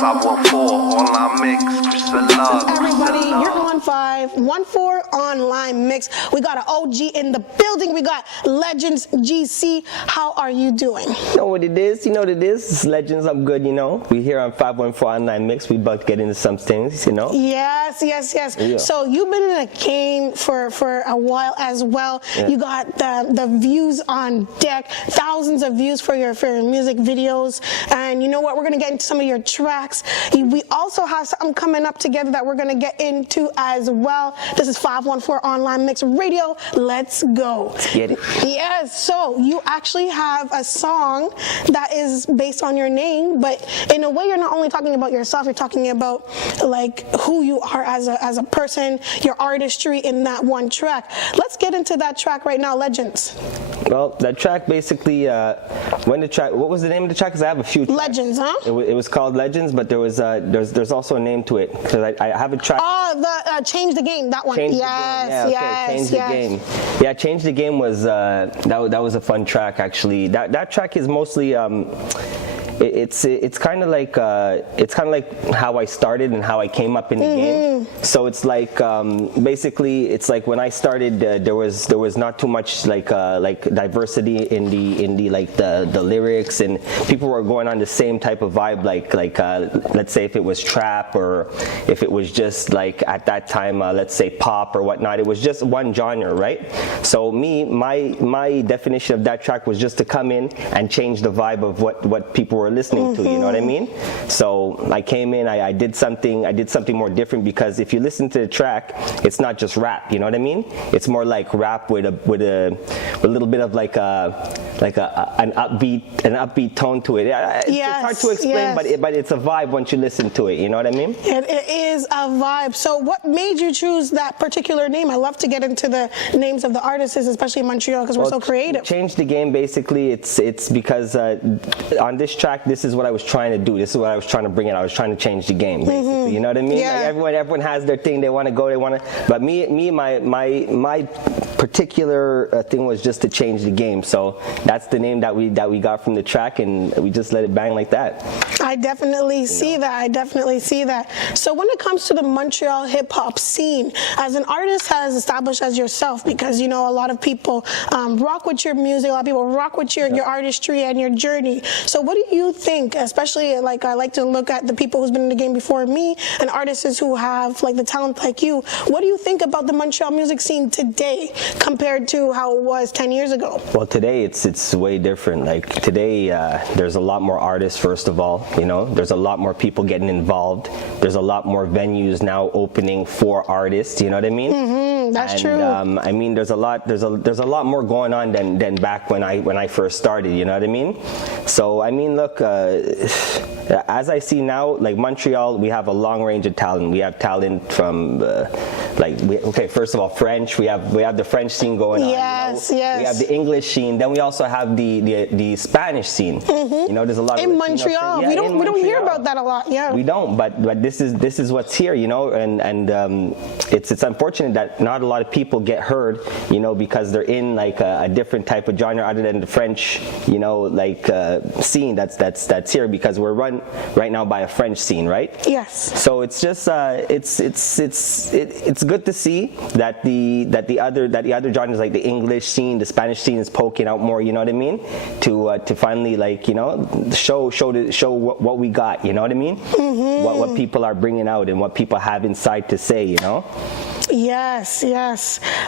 514 Online Mix. Everybody, you're on 514 Online Mix. We got an OG in the building. We got Legendz GC. How are you doing? You know what it is? You know what it is? It's Legendz. I'm good, you know. We here on 514 Online Mix. We about to get into some things, you know. Yes. Yeah. So you've been in the game for a while as well. Yeah. You got the views on deck, thousands of views for your music videos. And you know what? We're gonna get into some of your tracks. We also have something coming up together that we're gonna get into as well. This is 514 Online Mix Radio. Let's go. Let's get it. Yes. So you actually have a song that is based on your name, but in a way, you're not only talking about yourself. You're talking about like who you are as a person, your artistry in that one track. Let's get into that track right now, Legendz. Well, that track basically, what was the name of the track? Because I have a few tracks. Legendz, huh? It was called Legendz, but there's also a name to it because I have a track. Oh, the Change the Game, that one. Change Yes. the Game. Yeah, Change the Game was that was a fun track actually. That track is mostly it's kind of like how I started and how I came up in the game. So it's like basically it's like when I started there was not too much like diversity in the lyrics, and people were going on the same type of vibe like let's say if it was trap or if it was just like at that time let's say pop or whatnot. It was just one genre, right? So my definition of that track was just to come in and change the vibe of what people were listening to, you know what I mean? So I came in, I did something more different, because if you listen to the track, it's not just rap, you know what I mean? It's more like rap with a little bit of like an upbeat tone to it. It's hard to explain, but it's a vibe once you listen to it, you know what I mean? It is a vibe. So what made you choose that particular name? I love to get into the names of the artists, especially in Montreal, because we're so creative. Change the Game, basically, it's because on this track, this is what I was trying to do. This is what I was trying to bring in. I was trying to change the game, basically. You know what I mean? Yeah. Like everyone has their thing. They want to go. But my particular thing was just to change the game. So that's the name that we got from the track, and we just let it bang like that. I definitely see that. So when it comes to the Montreal hip hop scene, as an artist as established as yourself, because you know a lot of people rock with your music, a lot of people rock with your artistry and your journey. So what do you think, especially like I like to look at the people who's been in the game before me and artists who have like the talent like you, what do you think about the Montreal music scene today compared to how it was 10 years ago? Well, today it's way different. Like today there's a lot more artists, first of all, you know, there's a lot more people getting involved. There's a lot more venues now opening for artists, you know what I mean? That's true. I mean, there's a lot more going on than back when I first started, you know what I mean? So I mean, look, as I see now, like Montreal, we have a long range of talent. We have talent from first of all, French. We have the French scene going on. Yes. We have the English scene. Then we also have the Spanish scene. You know, there's a lot in of Montreal. We don't hear about that a lot. Yeah. We don't, but this is what's here, you know, and it's unfortunate that not a lot of people get heard, you know, because they're in like a different type of genre other than the French, you know, like scene that's here, because we're run right now by a French scene, right? Yes. So it's just it's good to see that the other genres like the English scene, the Spanish scene is poking out more, you know what I mean? To finally, like, you know, show what we got, you know what I mean? What people are bringing out and what people have inside to say, you know? Yes.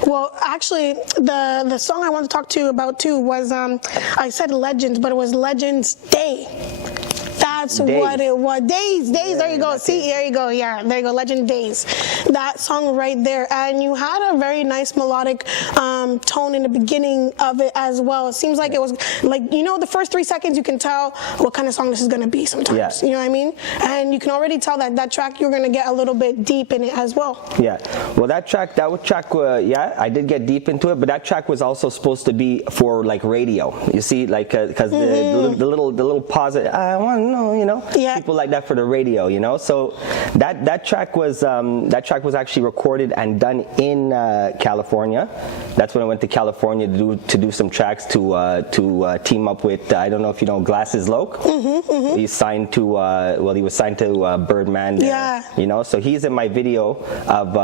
Well, actually, the song I want to talk to you about too was I said Legendz, but it was Legendz Day. That's what it was. Days. Yeah, there you go. See, there you go. Yeah, there you go. Legend Days. That song right there. And you had a very nice melodic tone in the beginning of it as well. It seems like it was like, you know, the first 3 seconds you can tell what kind of song this is going to be sometimes. Yeah. You know what I mean? And you can already tell that track you're going to get a little bit deep in it as well. Yeah. Well, that track, I did get deep into it, but that track was also supposed to be for like radio. You see, like, because the little pause. I want to know Yeah. People like that for the radio, So that track was actually recorded and done in California. That's when I went to California to do some tracks to team up with I don't know if you know Glasses Loke. He's signed to he was signed to Birdman there, Yeah. So he's in my video of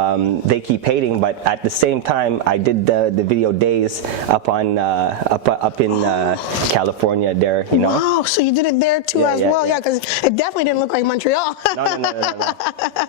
They Keep Hating, but at the same time I did the video Days up in California there, Wow, so you did it there too as well, because it definitely didn't look like Montreal. No.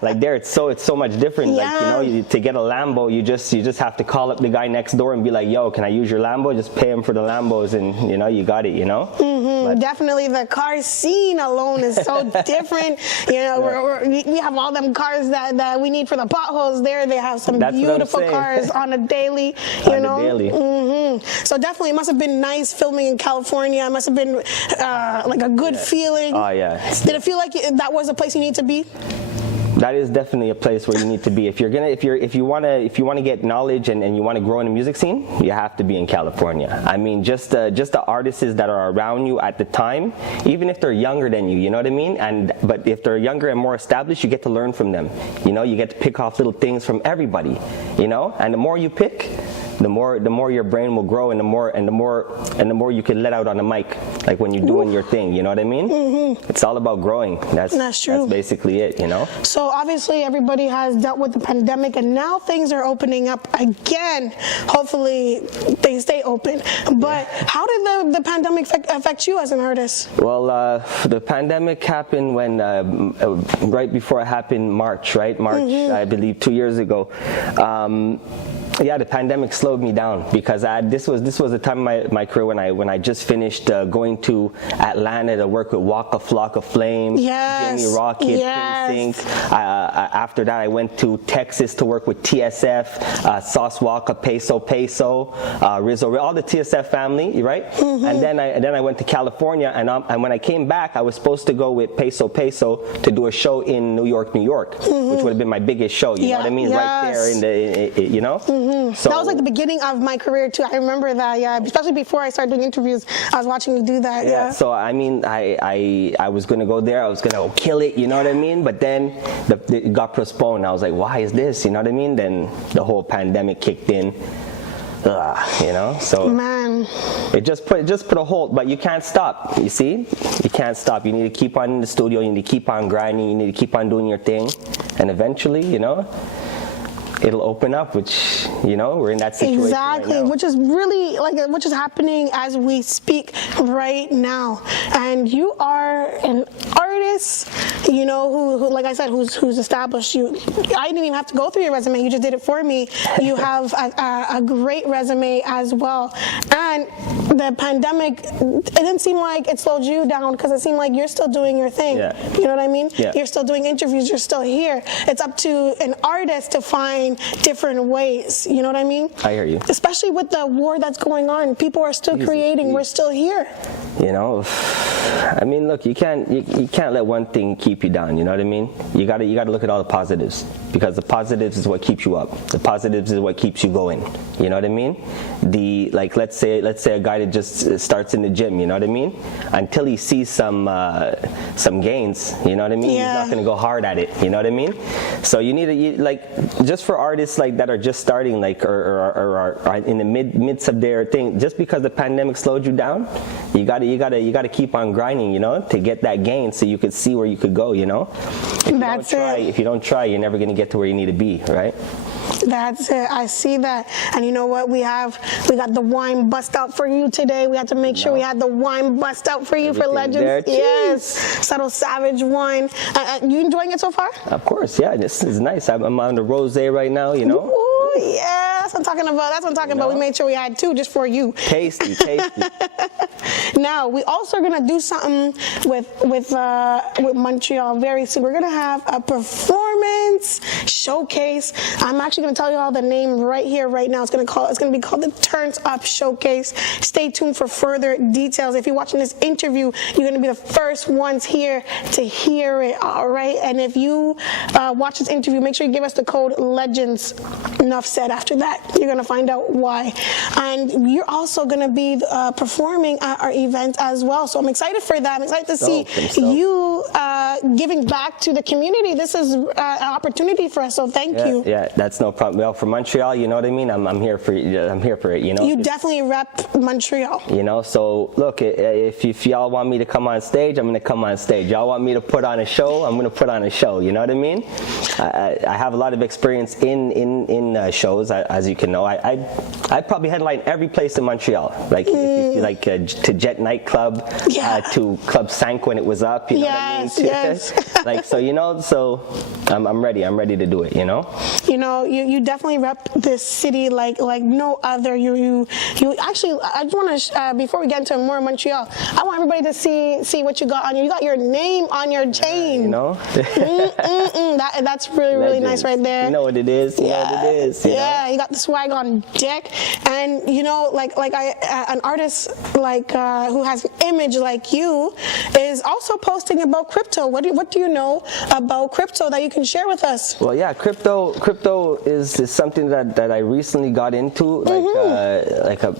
Like there, it's so much different. Yeah. Like to get a Lambo, you just have to call up the guy next door and be like, "Yo, can I use your Lambo?" Just pay him for the Lambos, and you got it. But definitely, the car scene alone is so different. We have all them cars that we need for the potholes. There, they have some beautiful cars on a daily. So definitely, it must have been nice filming in California. It must have been like a good feeling. Oh yeah. Did it feel like that was a place you need to be? That is definitely a place where you need to be. If you want to get knowledge and you want to grow in the music scene, you have to be in California. I mean, just the artists that are around you at the time, even if they're younger than you know what I mean? But if they're younger and more established, you get to learn from them. You get to pick off little things from everybody, And the more you pick, the more your brain will grow, and the more you can let out on the mic, like when you're doing your thing. You know what I mean? It's all about growing. That's true. That's basically it. So obviously everybody has dealt with the pandemic, and now things are opening up again. Hopefully they stay open. But how did the pandemic affect you as an artist? Well, the pandemic happened when right before it happened, March, I believe 2 years ago. The pandemic slowed me down because this was the time of my career when I just finished going to Atlanta to work with Waka Flocka Flame, Jimmy Rocket, Prince Inc. After that, I went to Texas to work with TSF, Sauce Waka, Peso, Rizzo, all the TSF family, right? And then I went to California, and when I came back, I was supposed to go with Peso to do a show in New York, which would have been my biggest show. You know what I mean? Right there in the So that was like the beginning of my career too. I remember that, especially before I started doing interviews, I was watching you do that. Yeah. So I mean, I was gonna go there. I was gonna kill it. You know what I mean? But then it got postponed. I was like, why is this? You know what I mean? Then the whole pandemic kicked in. So man, it just put a hold. But you can't stop. You see, you can't stop. You need to keep on in the studio. You need to keep on grinding. You need to keep on doing your thing, and eventually, it'll open up, which, we're in that situation. Exactly, right now. which is really, which is happening as we speak right now. And you are an artist, who like I said, who's established. I didn't even have to go through your resume. You just did it for me. You have a great resume as well. And the pandemic, it didn't seem like it slowed you down, because it seemed like you're still doing your thing. Yeah. You know what I mean? Yeah. You're still doing interviews. You're still here. It's up to an artist to find different ways, you know what I mean? I hear you. Especially with the war that's going on, people are still creating. We're still here. I mean, look, you can't let one thing keep you down. You know what I mean? You gotta look at all the positives, because the positives is what keeps you up. The positives is what keeps you going. You know what I mean? Let's say a guy that just starts in the gym. You know what I mean? Until he sees some gains. You know what I mean? Yeah. He's not gonna go hard at it. You know what I mean? So you need to just for artists that are just starting, or are in the midst of their thing. Just because the pandemic slowed you down, you gotta keep on grinding, to get that gain, so you could see where you could go, If you don't try, you're never gonna get to where you need to be, right? That's it. I see that. And you know what? We got the wine bust out for you today. We had to make sure we had the wine bust out for you. Everything for Legendz. There. Yes. Subtle Savage wine. You enjoying it so far? Of course, yeah. This is nice. I'm on the rosé right now, Ooh, yeah. That's what I'm talking about. We made sure we had two just for you. Tasty. Now, we also are going to do something with Montreal very soon. We're going to have a performance showcase. I'm actually going to tell you all the name right here, right now. It's going to be called the Turns Up Showcase. Stay tuned for further details. If you're watching this interview, you're going to be the first ones here to hear it, all right? And if you watch this interview, make sure you give us the code Legendz. Enough said. After that, you're going to find out why. And you're also going to be performing at our event as well. So I'm excited for that. I'm excited to see you giving back to the community. This is an opportunity for us, so thank you. Yeah, that's no problem. Well, for Montreal, you know what I mean? I'm here for I'm here for it, you know? You definitely rep Montreal. You know, so look, if y'all want me to come on stage, I'm going to come on stage. Y'all want me to put on a show, I'm going to put on a show, you know what I mean? I have a lot of experience in shows, as you can know. I probably headline every place in Montreal, like if you like to Jet Nightclub, to Club Sank when it was up, you know what I mean? Yes. Like, so, you know, so I'm ready to do it, you know? You know, you definitely rep this city like no other. You actually, I just want to, before we get into more Montreal, I want everybody to see what you got on you. You got your name on your chain. You know? That's really nice right there. You know what it is. You know what it is. You know? You got the swag on deck. And, you know, an artist who has an image like you is also posting about crypto. What do you know about crypto that you can share with us? Well, yeah, crypto is something that I recently got into,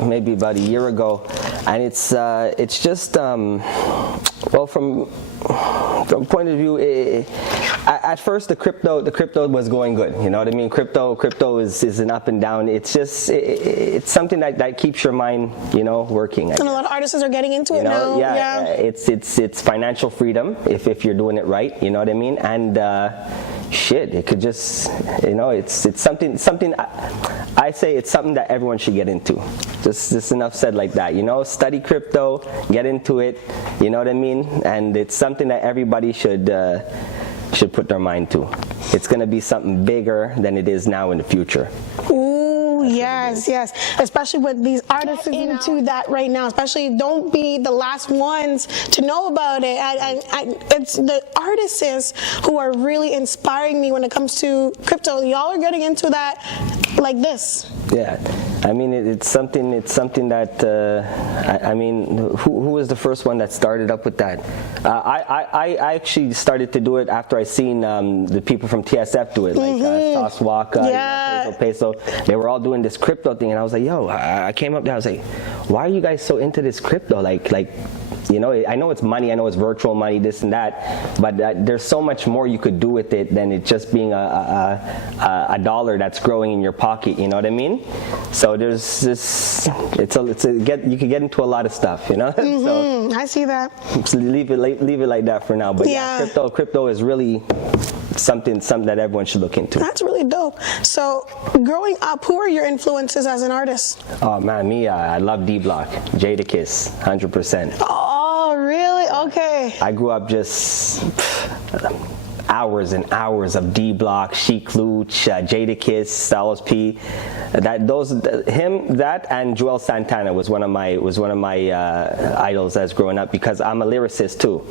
maybe about a year ago, and it's just well, from point of view, at first the crypto was going good. You know what I mean? Crypto is an up and down. It's just it's something that keeps your mind, you know, working. And a lot of artists are getting into it now. Yeah. It's financial freedom if you're doing it right. You know what I mean? And it could just, you know, it's something I say it's something that everyone should get into. Just enough said like that. You know, study crypto, get into it. You know what I mean? And it's something that everybody should put their mind to. It's going to be something bigger than it is now in the future. Ooh, yes. Especially with these artists into that right now. Especially, don't be the last ones to know about it. And it's the artists who are really inspiring me when it comes to crypto. Y'all are getting into that like this. Yeah, I mean it's something that I mean, who was the first one that started up with that? I actually started to do it after I seen the people from TSF do it, like Sauce Walker, Peso. They were all doing this crypto thing, and I was like, yo, I came up there, I was like, why are you guys so into this crypto? Like, you know, I know it's money, I know it's virtual money, this and that, but there's so much more you could do with it than it just being a dollar that's growing in your pocket. You know what I mean? So there's this. You can get into a lot of stuff. You know. So I see that. So leave it like that for now. But yeah, crypto is really something that everyone should look into. That's really dope. So growing up, who are your influences as an artist? Oh man, I love D-Block, Jadakiss, 100%. Oh really? Okay. I grew up just hours and hours of D-Block, Chic Luch, Jadakiss, Styles P. That and Joel Santana was one of my idols as growing up, because I'm a lyricist too.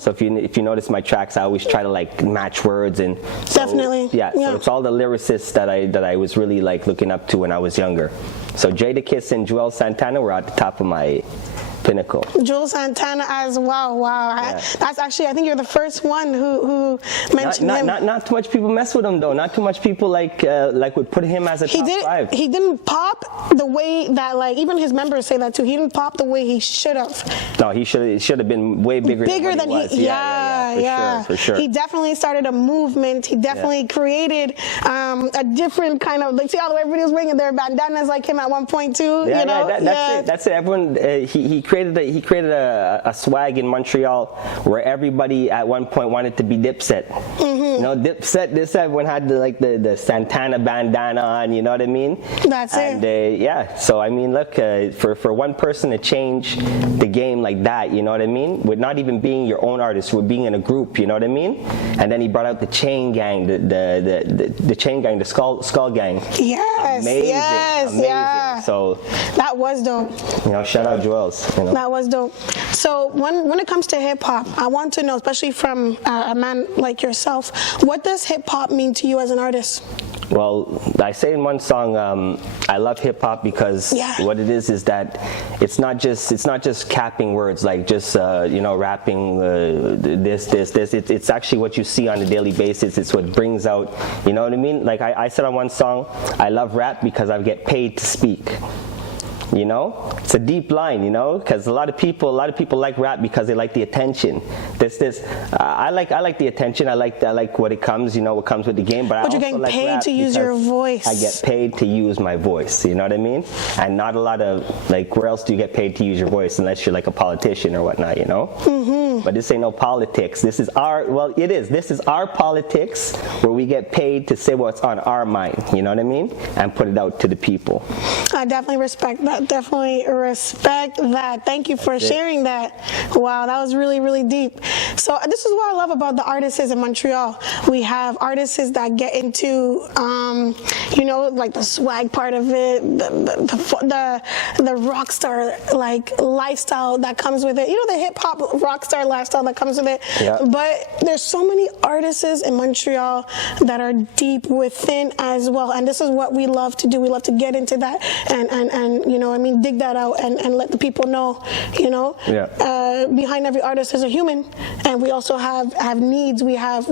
So if you notice my tracks, I always try to like match words, and so, definitely. Yeah. So it's all the lyricists that I was really like looking up to when I was younger. So Jadakiss and Joel Santana were at the top of my pinnacle. Joel Santana as well. Wow. Yeah. That's actually, I think you're the first one who mentioned him. Not too much people mess with him though. Not too much people like would put him as a top 5. He didn't pop the way that, like, even his members say that too. He didn't pop the way he should have. No, he should have been way bigger than what he was. Yeah, for sure. He definitely started a movement. He definitely created a different kind of, like, see how everybody was wearing their bandanas like him at one point too. Yeah, you know? That's it. Everyone he created a swag in Montreal where everybody at one point wanted to be Dipset. You know, Dipset. Everyone had the Santana bandana on. You know what I mean? That's it. And so I mean, look, for one person to change the game like that, you know what I mean? With not even being your own artist, with being in a group, you know what I mean? And then he brought out the Chain Gang, the Chain Gang, the Skull Gang. Yes. Amazing. Yeah. So that was dope. You know, shout out Joel's. You know? That was dope. So when it comes to hip hop, I want to know, especially from a man like yourself, what does hip hop mean to you as an artist? Well, I say in one song, I love hip hop because what it is that it's not just capping words, like just you know, rapping this. It's actually what you see on a daily basis. It's what brings out, you know what I mean? Like I said on one song, I love rap because I get paid to speak. You know, it's a deep line, you know, because a lot of people like rap because they like the attention. I like the attention. I like what it comes, you know, what comes with the game. But you're getting paid to use your voice. I get paid to use my voice. You know what I mean? And not a lot of, like, where else do you get paid to use your voice unless you're like a politician or whatnot, you know? Mm-hmm. But this ain't no politics. This is it is. This is our politics where we get paid to say what's on our mind. You know what I mean? And put it out to the people. I definitely respect that. Definitely respect that. Thank you for sharing that. Wow, that was really, really deep. So this is what I love about the artists in Montreal. We have artists that get into, you know, like the swag part of it, the rock star like lifestyle that comes with it. You know, the hip hop rock star lifestyle that comes with it. Yeah. But there's so many artists in Montreal that are deep within as well. And this is what we love to do. We love to get into that and you know, I mean, dig that out and let the people know, you know, behind every artist is a human, and we also have needs. We have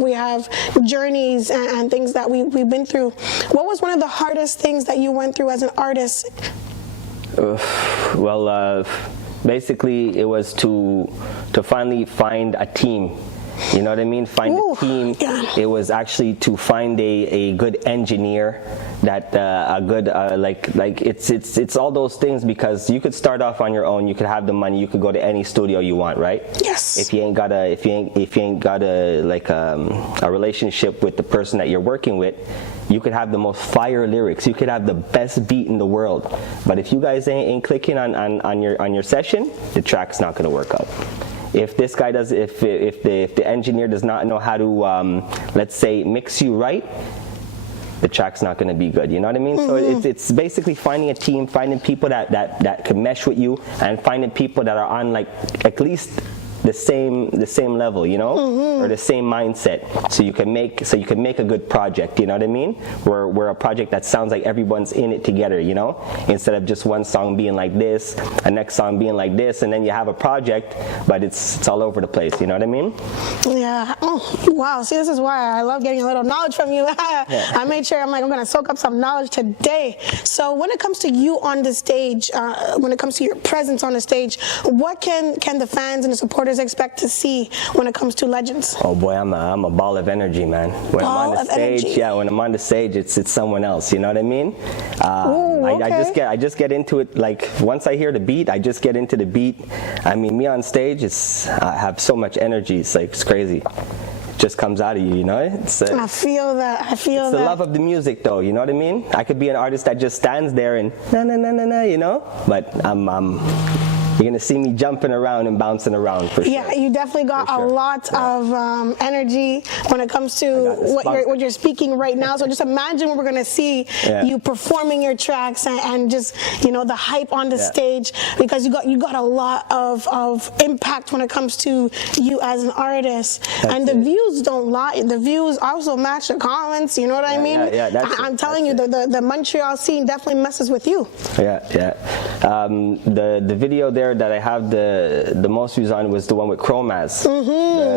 journeys and things that we've been through. What was one of the hardest things that you went through as an artist? Basically, it was to finally find a team. You know what I mean? Find a team. Yeah. It was actually to find a good engineer, that a good like it's all those things, because you could start off on your own. You could have the money. You could go to any studio you want, right? Yes. If you ain't got a like a relationship with the person that you're working with, you could have the most fire lyrics. You could have the best beat in the world, but if you guys ain't clicking on your session, the track's not gonna work out. If this guy does, if the engineer does not know how to, let's say, mix you right, the track's not going to be good. You know what I mean? Mm-hmm. So it's basically finding a team, finding people that can mesh with you, and finding people that are on, like, at least the same level, you know, or the same mindset, so you can make a good project. You know what I mean? We're a project that sounds like everyone's in it together, you know, instead of just one song being like this, a next song being like this, and then you have a project, but it's all over the place. You know what I mean? Yeah. Oh, wow. See, this is why I love getting a little knowledge from you. I made sure I'm going to soak up some knowledge today. So when it comes to you on the stage, when it comes to your presence on the stage, what can the fans and the supporters expect to see when it comes to Legendz? Oh boy, I'm a ball of energy, man. When I'm on the stage, when I'm on the stage, it's someone else. You know what I mean? I just get into it. Like, once I hear the beat, I just get into the beat. I mean, me on stage, I have so much energy. It's like, it's crazy. It just comes out of you, you know? I feel that. It's the love of the music, though. You know what I mean? I could be an artist that just stands there and na, you know? But you're gonna see me jumping around and bouncing around for sure. Yeah, you definitely got a lot of energy when it comes to what you're speaking right now. So just imagine what we're gonna see you performing your tracks and just, you know, the hype on the stage, because you got a lot of impact when it comes to you as an artist. And the views don't lie. The views also match the comments. You know what I mean? I'm telling you, the Montreal scene definitely messes with you. The video there that I have the most views on was the one with Chromaz.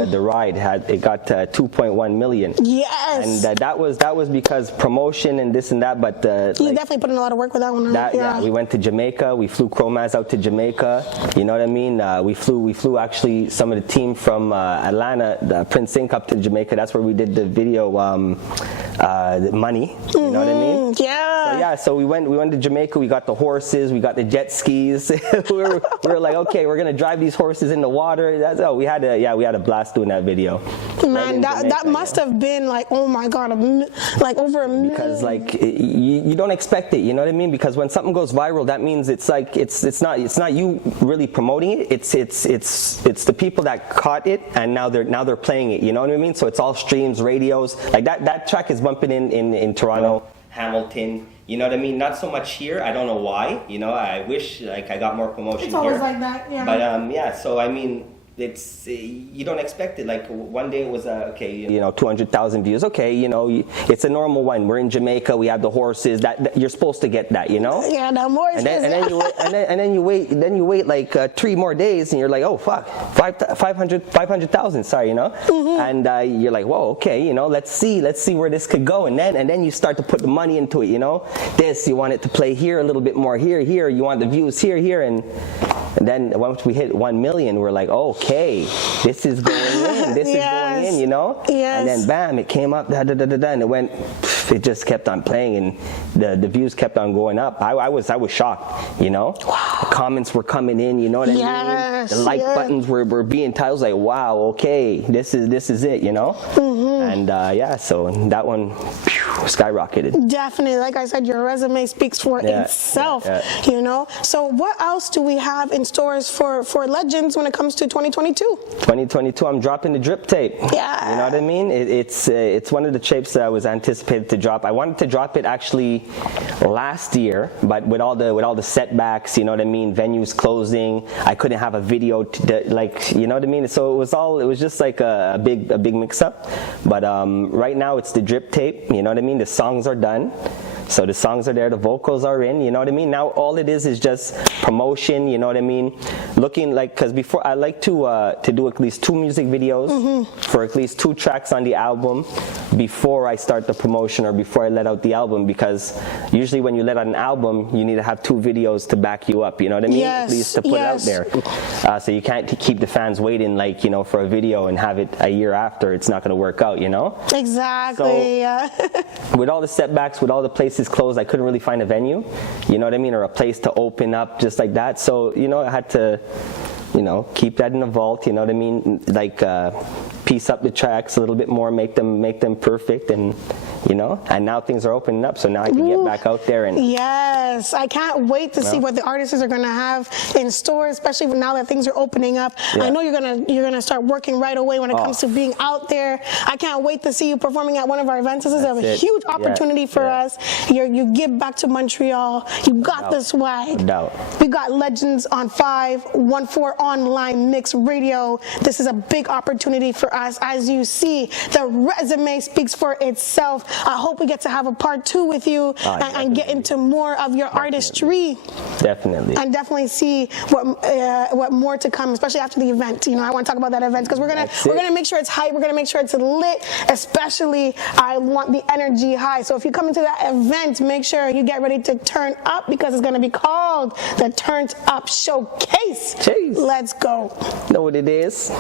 The ride got 2.1 million. Yes. And that was because promotion and this and that. But you definitely put in a lot of work with that one. We went to Jamaica. We flew Chromaz out to Jamaica. You know what I mean? We flew actually some of the team from Atlanta, Prince Inc. up to Jamaica. That's where we did the video Money. You know what I mean? So we went to Jamaica. We got the horses. We got the jet skis. we were like, okay, we're gonna drive these horses in the water. We had a blast doing that video. Man, that must have been like, oh my God, like over a million. Because like you don't expect it, you know what I mean? Because when something goes viral, that means it's like it's not you really promoting it. It's the people that caught it, and now they're playing it. You know what I mean? So it's all streams, radios. Like that track is bumping in Toronto. Hamilton. You know what I mean? Not so much here. I don't know why. You know, I wish like I got more promotion It's always here. like that, yeah. But yeah. So I mean, it's you don't expect it. Like one day it was okay, you know, 200,000 views. Okay, you know, it's a normal one. We're in Jamaica. We have the horses. That you're supposed to get that, you know. Yeah, the horses. And then you wait like 3 more days, and you're like, oh fuck, 500,000. Sorry, you know. And you're like, whoa, okay, you know, let's see where this could go. And then you start to put the money into it, you know. You want it to play here a little bit more, here. You want the views here, and then once we hit 1 million, we're like, okay, this is going in. This is going in, you know. Yes. And then bam, it came up, and it went. It just kept on playing, and the views kept on going up. I was shocked, you know. Wow. The comments were coming in, you know what I mean. The like buttons were being titled. I was like, wow, okay, this is it, you know. And yeah, so that one skyrocketed. Definitely, like I said, your resume speaks for itself, you know. So what else do we have in stores for Legendz when it comes to 2022? 2022, I'm dropping the drip tape. Yeah. You know what I mean? It's one of the tapes that I was anticipated to drop. I wanted to drop it actually last year, but with all the setbacks, you know what I mean, venues closing, I couldn't have a video like, you know what I mean. So it was just like a big mix up. But right now it's the drip tape. You know what I mean. The songs are done. So the songs are there, the vocals are in, you know what I mean? Now all it is just promotion, you know what I mean? Looking like, because before I like to do at least 2 music videos for at least 2 tracks on the album before I start the promotion or before I let out the album, because usually when you let out an album, you need to have 2 videos to back you up, you know what I mean? Yes. At least to put it out there. So you can't keep the fans waiting like, you know, for a video and have it a year after. It's not going to work out, you know? Exactly. So, with all the setbacks, with all the places closed, I couldn't really find a venue, you know what I mean, or a place to open up just like that. So, you know, I had to, you know, keep that in the vault, you know what I mean, like piece up the tracks a little bit more, make them perfect, and you know, and now things are opening up, so now I can get back out there. And yes, I can't wait to see what the artists are going to have in store, especially now that things are opening up. I know you're gonna start working right away when it comes to being out there. I can't wait to see you performing at one of our events. This is a huge opportunity for us. You give back to Montreal. You got the swag. No doubt. We got Legendz on 514 Online Mix Radio. This is a big opportunity for us. As you see, the resume speaks for itself. I hope we get to have a part 2 with you and get into more of your artistry. Definitely. And definitely see what more to come, especially after the event. You know, I want to talk about that event because we're gonna make sure it's hype. We're gonna make sure it's lit. Especially, I want the energy high. So if you come into that event, make sure you get ready to turn up because it's gonna be called the Turned Up Showcase. Jeez. Let's go. Know what it is?